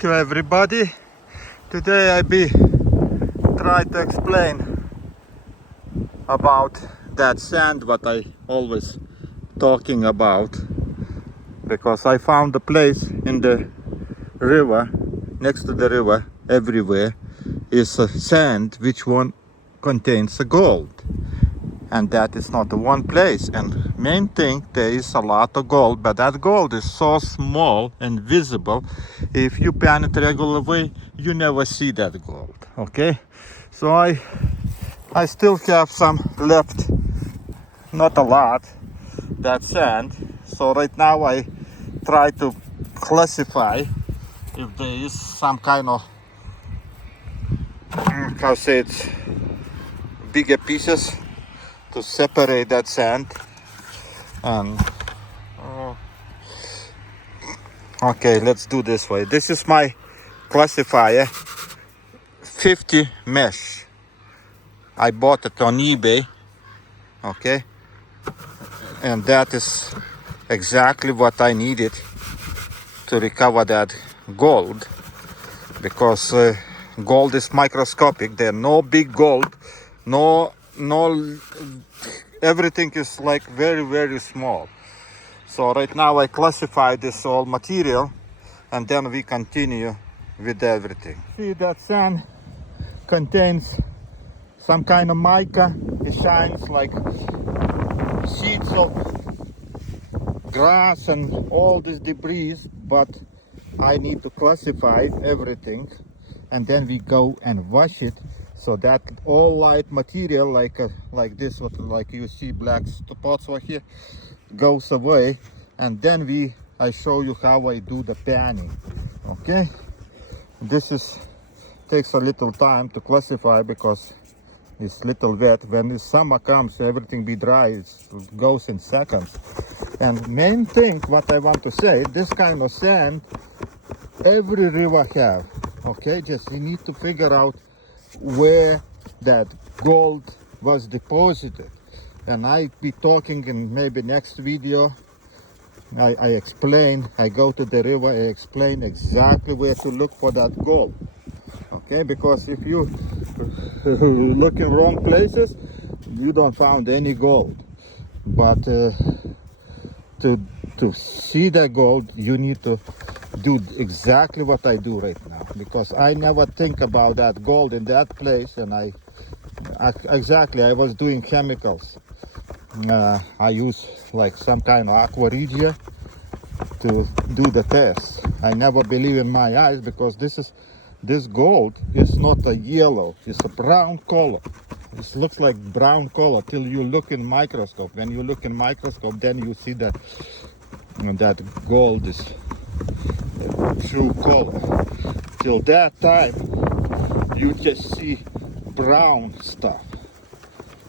To everybody, today I be try to explain about that sand what I always talking about, because I found a place in the river, next to the river, everywhere is a sand which one contains a gold, and that is not the one place. And main thing, there is a lot of gold, but that gold is so small and visible. If you pan it regular way, you never see that gold. Okay, so I still have some left, not a lot, that sand. So right now I try to classify if there is some kind of how say it, bigger pieces to separate that sand. And okay, let's do this way. This is my classifier, 50 mesh. I bought it on eBay. Okay, and that is exactly what I needed to recover that gold, because gold is microscopic. There are no big gold, no everything is like very small. So right now I classify this all material, and then we continue with everything. See, that sand contains some kind of mica. It shines like seeds of grass and all this debris, but I need to classify everything, and then we go and wash it, so that all light material like this, what like you see black spots over here, goes away. And then I show you how I do the panning. Okay, this is takes a little time to classify because it's little wet. When the summer comes, everything be dry, it goes in seconds. And main thing what I want to say, this kind of sand every river have. Okay, just you need to figure out where that gold was deposited, and I be talking in maybe next video. I explain, I go to the river, I explain exactly where to look for that gold. Okay, because if you look in wrong places, you don't find any gold. But to see the gold, you need to do exactly what I do right now, because I never think about that gold in that place. And I was doing chemicals. I use like some kind of aqua regia to do the test. I never believe in my eyes, because this gold is not a yellow, it's a brown color. It looks like brown color till you look in microscope. When you look in microscope, then you see that gold is true color. Till that time you just see brown stuff,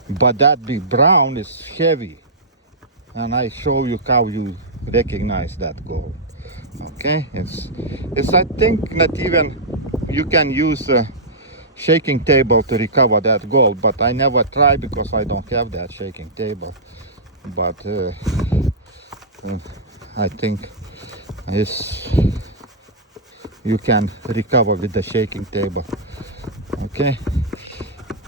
but that big brown is heavy, and I show you how you recognize that gold. Okay, it's I think not even you can use a shaking table to recover that gold, but I never try because I don't have that shaking table. But I think you can recover with the shaking table. Okay,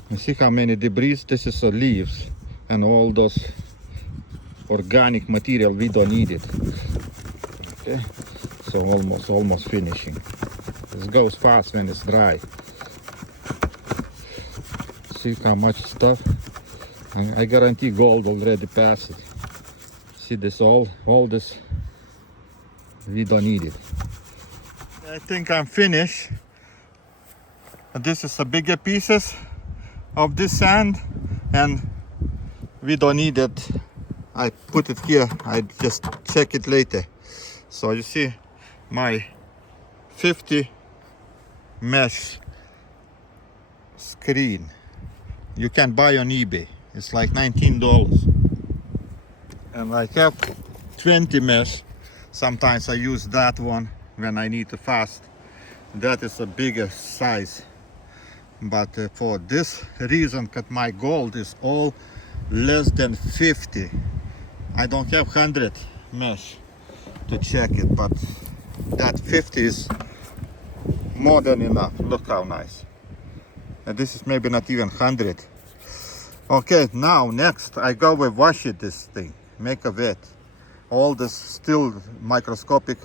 you see how many debris. This is the leaves and all those organic material, we don't need it. Okay, so almost finishing. This goes fast when it's dry. See how much stuff. I guarantee gold already passed it. See this, all this, we don't need it. I think I'm finished. This is the bigger pieces of this sand, and we don't need it. I put it here, I just check it later. So you see my 50 mesh screen. You can buy on eBay. It's like $19. And I have 20 mesh. Sometimes I use that one when I need to fast. That is a bigger size. But for this reason, that my gold is all less than 50. I don't have 100 mesh to check it, but that 50 is more than enough. Look how nice. And this is maybe not even 100. Okay, now next I go with wash it this thing, make a wet. All this still microscopic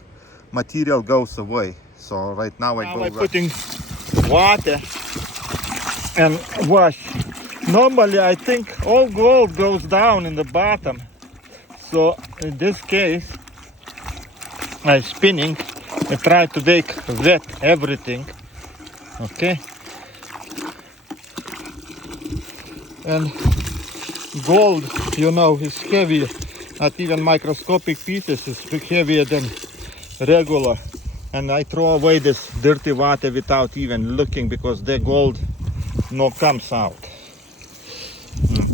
material goes away. So right now I'm putting water and wash. Normally I think all gold goes down in the bottom. So in this case I'm spinning and try to make wet everything. Okay. And gold, you know, is heavier. Not even microscopic pieces is heavier than regular. And I throw away this dirty water without even looking because the gold no comes out.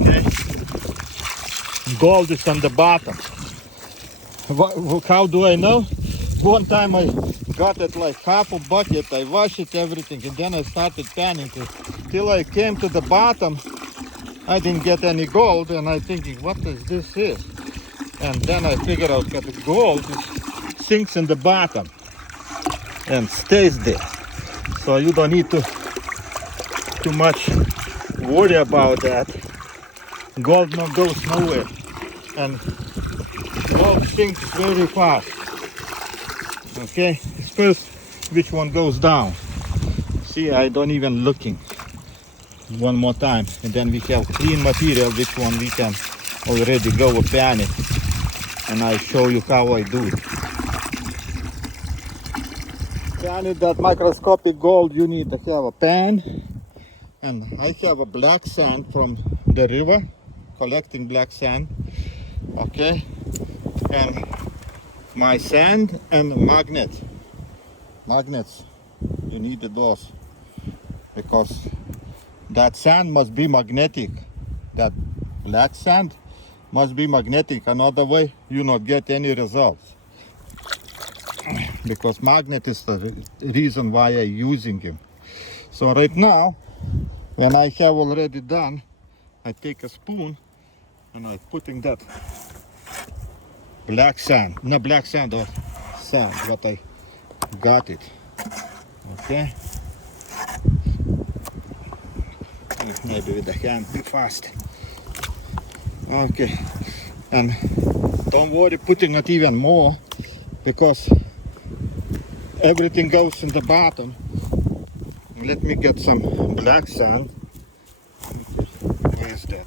Okay. Gold is on the bottom. How do I know? One time I got it like half a bucket, I washed it everything, and then I started panning it. Till I came to the bottom, I didn't get any gold, and I thinking, what is this is? And then I figured out that the gold sinks in the bottom and stays there. So you don't need to too much worry about that. Gold no goes nowhere, and gold sinks very fast. Okay, it's first which one goes down. See, I don't even looking. One more time, and then we have clean material, which one we can already go and pan it, and I show you how I do it. Pan it, that microscopic gold, you need to have a pan, and I have a black sand from the river, collecting black sand. Okay, and my sand and magnets, you need those, because that sand must be magnetic. That black sand must be magnetic. Another way you not get any results, because magnet is the reason why I'm using him. So right now, when I have already done, I take a spoon and I'm putting that black sand, not black sand, or sand, but I got it. Okay. Maybe with the hand be fast. Okay, and don't worry putting it even more, because everything goes in the bottom. Let me get some black sand. Where is that?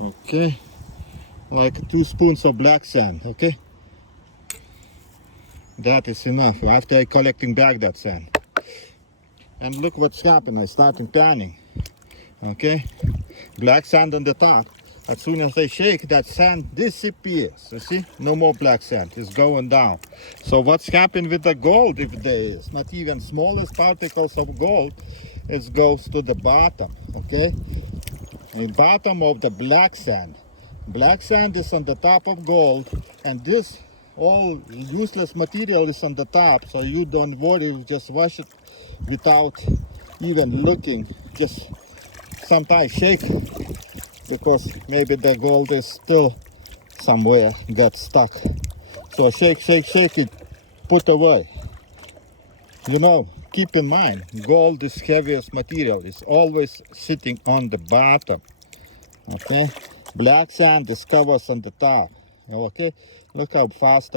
Okay, like 2 spoons of black sand. Okay, that is enough after I collecting back that sand. And look what's happened. I started panning. Okay, black sand on the top. As soon as I shake, that sand disappears. You see, no more black sand. It's going down. So what's happened with the gold? If there is not even smallest particles of gold, it goes to the bottom. Okay, the bottom of the black sand. Black sand is on the top of gold, and this all useless material is on the top. So you don't worry. Just wash it without even looking. Just sometimes shake, because maybe the gold is still somewhere got stuck. So shake it, put away. You know, keep in mind, gold is heaviest material. It's always sitting on the bottom. Okay, black sand is covers on the top. Okay, look how fast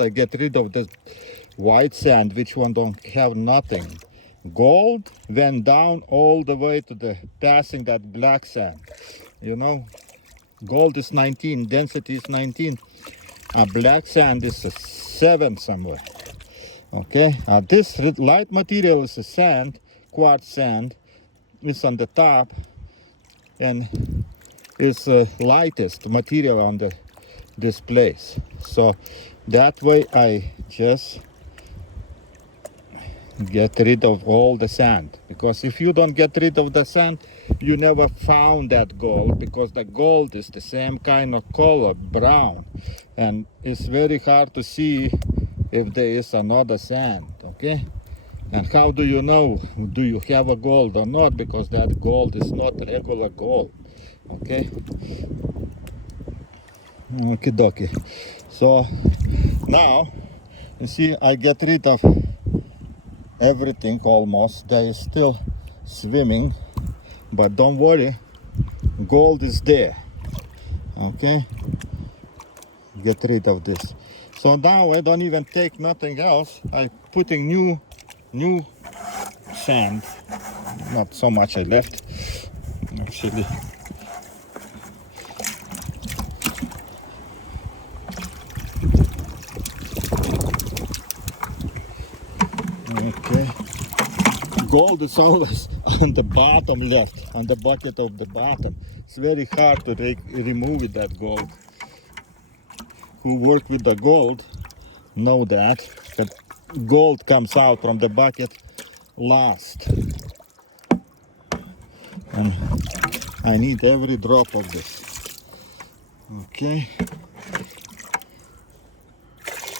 I get rid of this white sand, which one don't have nothing. Gold went down all the way to the passing that black sand. You know, gold is 19, density is 19. Black sand is a 7 somewhere. Okay, this light material is a sand, quartz sand. It's on the top and is lightest material on this place. So that way I just get rid of all the sand, because if you don't get rid of the sand, you never found that gold, because the gold is the same kind of color, brown, and it's very hard to see if there is another sand. Okay, and how do you know do you have a gold or not? Because that gold is not regular gold. Okay, okie dokie. So now You see, I get rid of everything almost. They is still swimming, but don't worry, gold is there. Okay, get rid of this. So now I don't even take nothing else. I putting new sand. Not so much I left actually. Okay, gold is always on the bottom left, on the bucket of the bottom. It's very hard to remove that gold. Who work with the gold know that gold comes out from the bucket last. And I need every drop of this. Okay,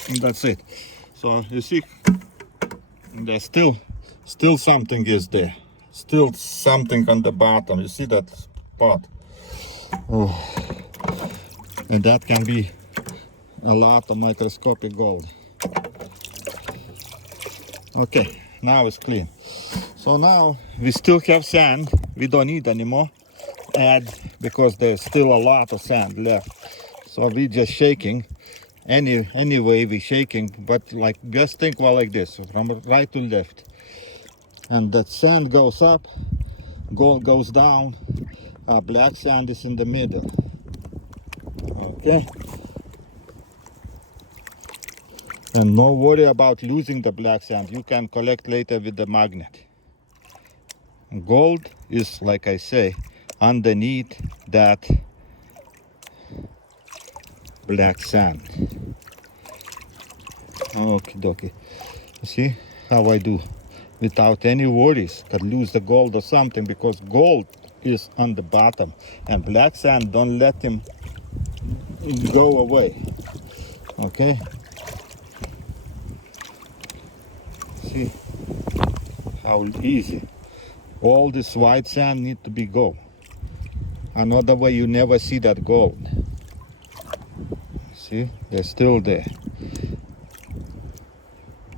and that's it. So you see, there's still something is there. Still something on the bottom. You see that spot? Oh, and that can be a lot of microscopic gold. Okay, now it's clean. So now we still have sand. We don't need anymore add because there's still a lot of sand left. So we just shaking. Anyway we shaking, but like just think well like this, from right to left. And that sand goes up, gold goes down, black sand is in the middle. Okay. And no worry about losing the black sand. You can collect later with the magnet. Gold is, like I say, underneath that black sand. Okay, dokie. See how I do? Without any worries, could lose the gold or something, because gold is on the bottom and black sand don't let him go away. Okay. See how easy. All this white sand need to be go. Another way you never see that gold. See, they're still there.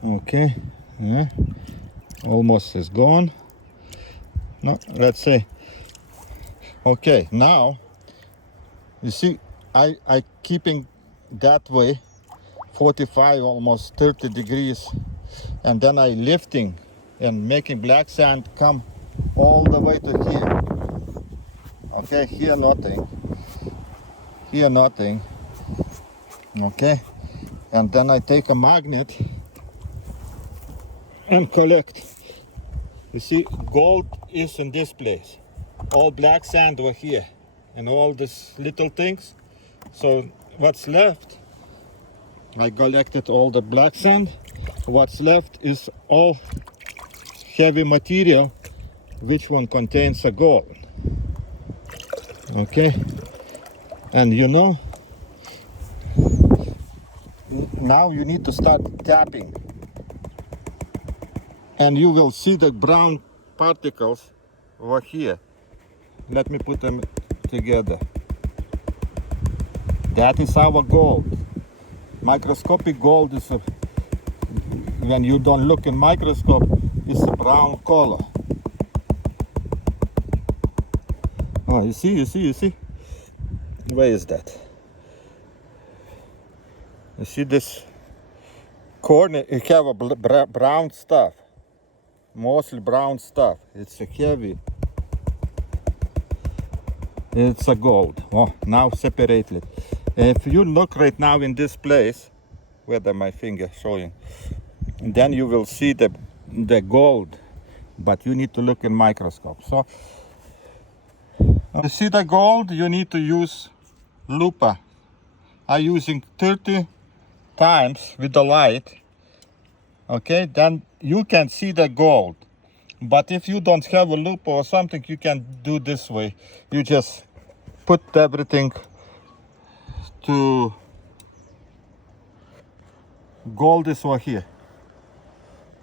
Okay, yeah, almost is gone. No, let's say. Okay, now you see, I keeping that way, 45, almost 30 degrees, and then I lifting and making black sand come all the way to here. Okay, here nothing, here nothing. Okay, and then I take a magnet and collect. You see, gold is in this place. All black sand were here, and all these little things. So what's left, I collected all the black sand. What's left is all heavy material, which one contains a gold. Okay, and you know, now you need to start tapping, and you will see the brown particles over here. Let me put them together. That is our gold. Microscopic gold is when you don't look in microscope, it's a brown color. Oh, you see? Where is that? You see this corner, it have a brown stuff. Mostly brown stuff. It's a heavy. It's a gold. Oh, now separate it. If you look right now in this place, where my finger showing, then you will see the gold, but you need to look in microscope. So to see the gold, you need to use lupa. I'm using 30 times with the light. Okay, then you can see the gold. But if you don't have a lupa or something, you can do this way. You just put everything to gold is over here.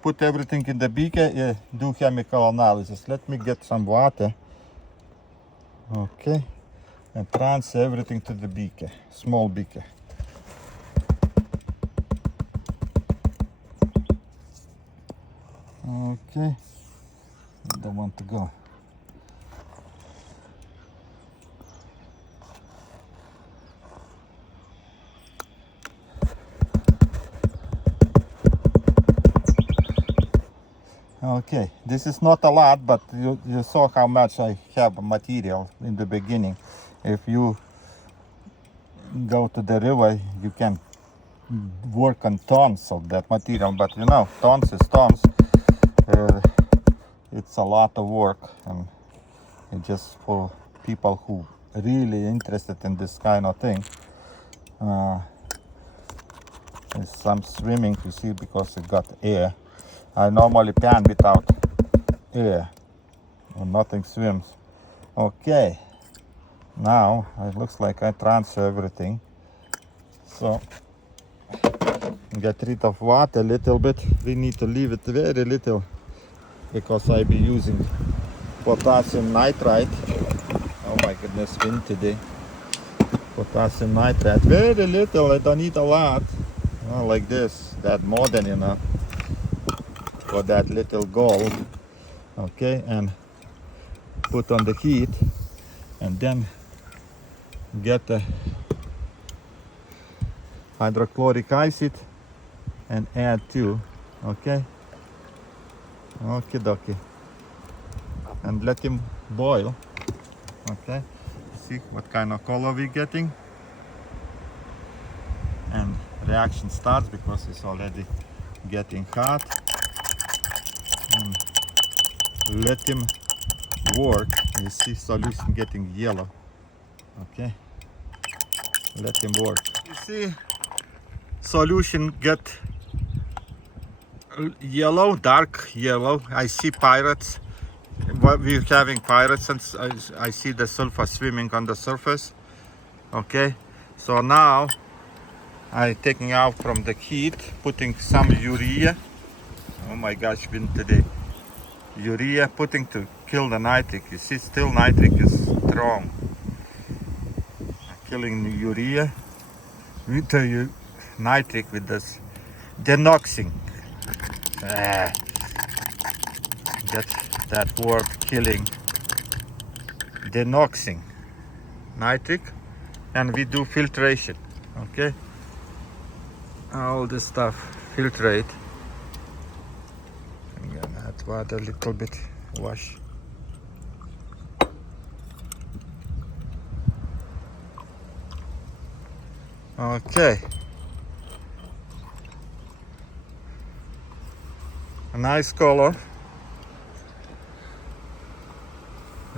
Put everything in the beaker, do chemical analysis. Let me get some water. Okay, and transfer everything to the beaker, small beaker. Okay, I don't want to go. Okay, this is not a lot, but you saw how much I have material in the beginning. If you go to the river, you can work on tons of that material, but you know, tons is tons. It's a lot of work, and it's just for people who really interested in this kind of thing. There's some swimming, you see, because it got air. I normally pan without air, and nothing swims. Okay, now it looks like I transfer everything. So get rid of water a little bit. We need to leave it very little because I be using potassium nitrate. Oh my goodness, wind today. Potassium nitrate, very little. I don't need a lot. Like this, that more than enough for that little gold. Okay, and put on the heat, and then get the hydrochloric acid and add to. Okay, dokie, and let him boil. Okay, see what kind of color we're getting, and reaction starts because it's already getting hot. And let him work. You see solution getting yellow. Okay, let him work. You see solution get yellow, dark yellow. I see pirates. We're having pirates, and I see the sulfur swimming on the surface. Okay, so now I'm taking out from the heat, putting some urea. Oh my gosh, wind today. Urea, putting to kill the nitric. You see, still nitric is strong. Killing the urea with the nitric with this denoxing. That word, killing. Denoxing nitric, and we do filtration. Okay, all this stuff filtrate. I'm gonna add water a little bit, wash. Okay, a nice color.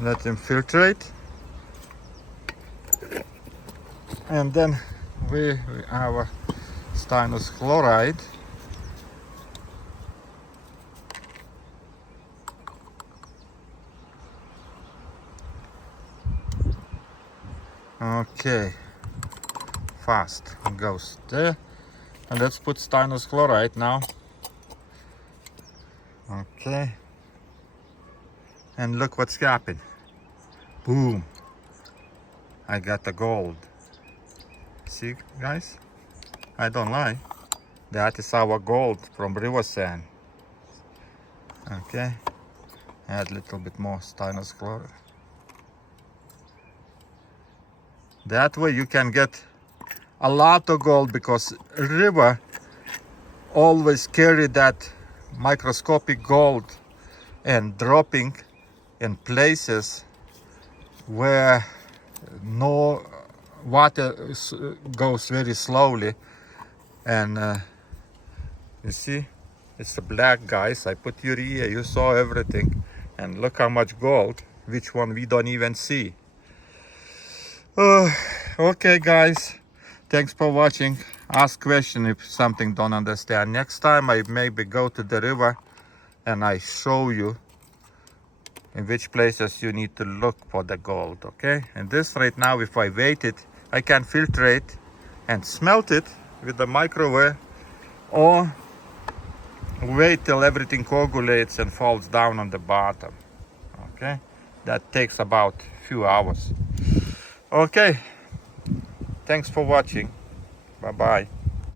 Let them filtrate, and then we have a stannous chloride. Okay, fast it goes there, and let's put stannous chloride now. Okay, and look what's happened. Boom, I got the gold. See guys, I don't lie, that is our gold from river sand. Okay, add a little bit more stannous chloride. That way you can get a lot of gold, because river always carry that microscopic gold and dropping in places where no water goes very slowly. And you see, it's the black, guys. I put urea, you saw everything, and look how much gold, which one we don't even see. Okay guys, thanks for watching. Ask question if something don't understand. Next time I maybe go to the river and I show you in which places you need to look for the gold. Okay, and this right now, if I wait it, I can filtrate and smelt it with the microwave, or wait till everything coagulates and falls down on the bottom. Okay, that takes about few hours. Okay, thanks for watching. Bye bye.